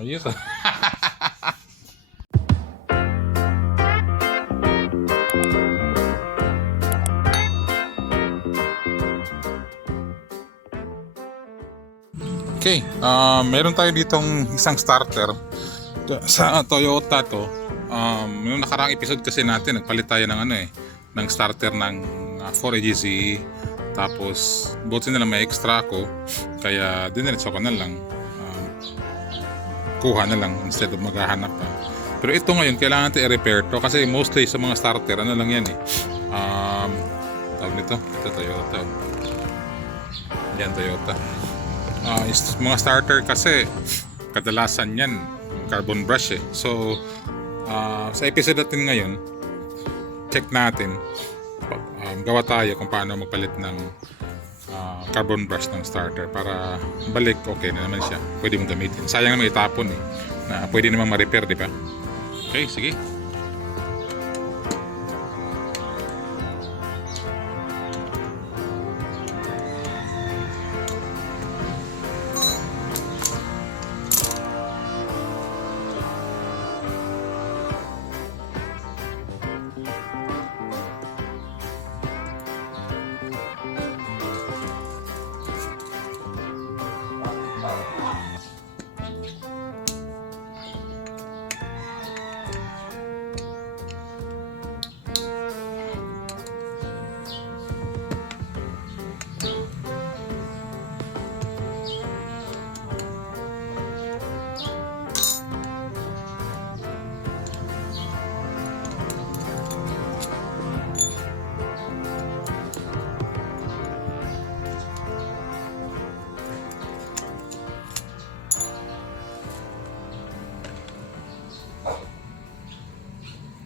Ayos ah. Okay, meron tayo ditong isang starter sa Toyota to. Yung nakaraang episode kasi natin, nagpalit tayo ng ng starter ng 4AGZ. Tapos, buti na lang may extra ako, kaya diniretso ko na lang. Kuha na lang instead of maghahanap pa. Pero ito ngayon, kailangan natin i-repair to kasi mostly sa mga starter, ano lang yan eh. Tawag nito, ito Toyota. Yan Toyota. Mga starter kasi kadalasan yan carbon brush eh. So sa episode natin ngayon, check natin, gawa tayo kung paano magpalit ng carbon brush ng starter para balik okay na naman siya, pwede mong gamitin. Sayang naman itapon eh, na pwede naman ma-repair, di ba? Okay, sige.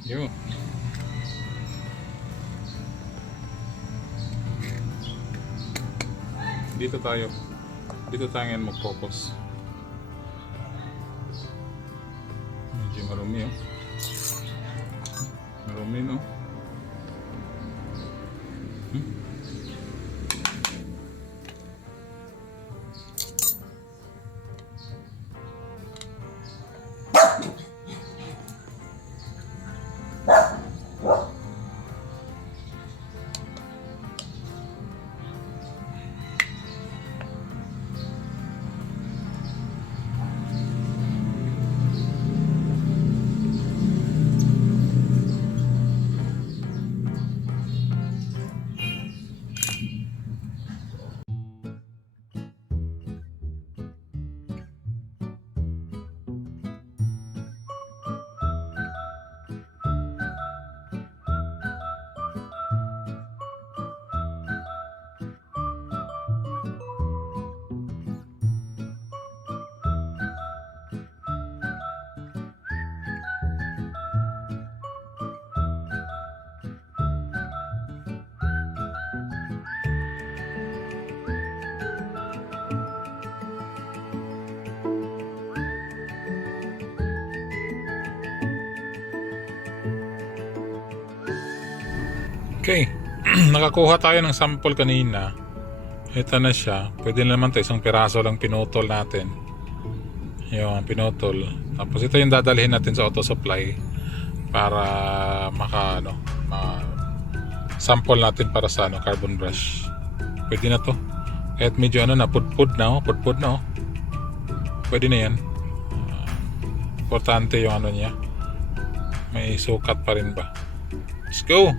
Yun. Dito tayo ngayon mag-focus. Medyo marumi oh. Marumi no. Okay, nakakuha tayo ng sample kanina. Ito na siya. Pwede naman ito, isang piraso lang pinutol natin. Yung pinutol. Tapos ito yung dadalhin natin sa auto supply para sample natin para sa carbon brush. Pwede na to. Kahit medyo pudpud na oh. Pwede na yan. Importante yung niya. May sukat pa rin ba? Let's go!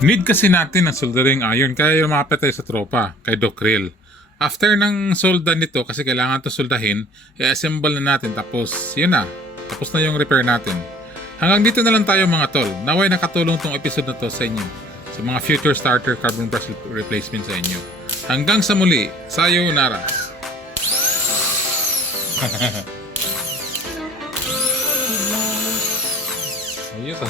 Need kasi natin ng soldering iron kaya lumapit tayo sa tropa, kay Doc Real. After ng solda nito, kasi kailangan to soldahin, i-assemble na natin tapos yun na, tapos na yung repair natin. Hanggang dito na lang tayo mga tol. Naway nakatulong tong episode na to sa inyo, sa mga future starter carbon brush replacement sa inyo. Hanggang sa muli, sayonara! Ayun.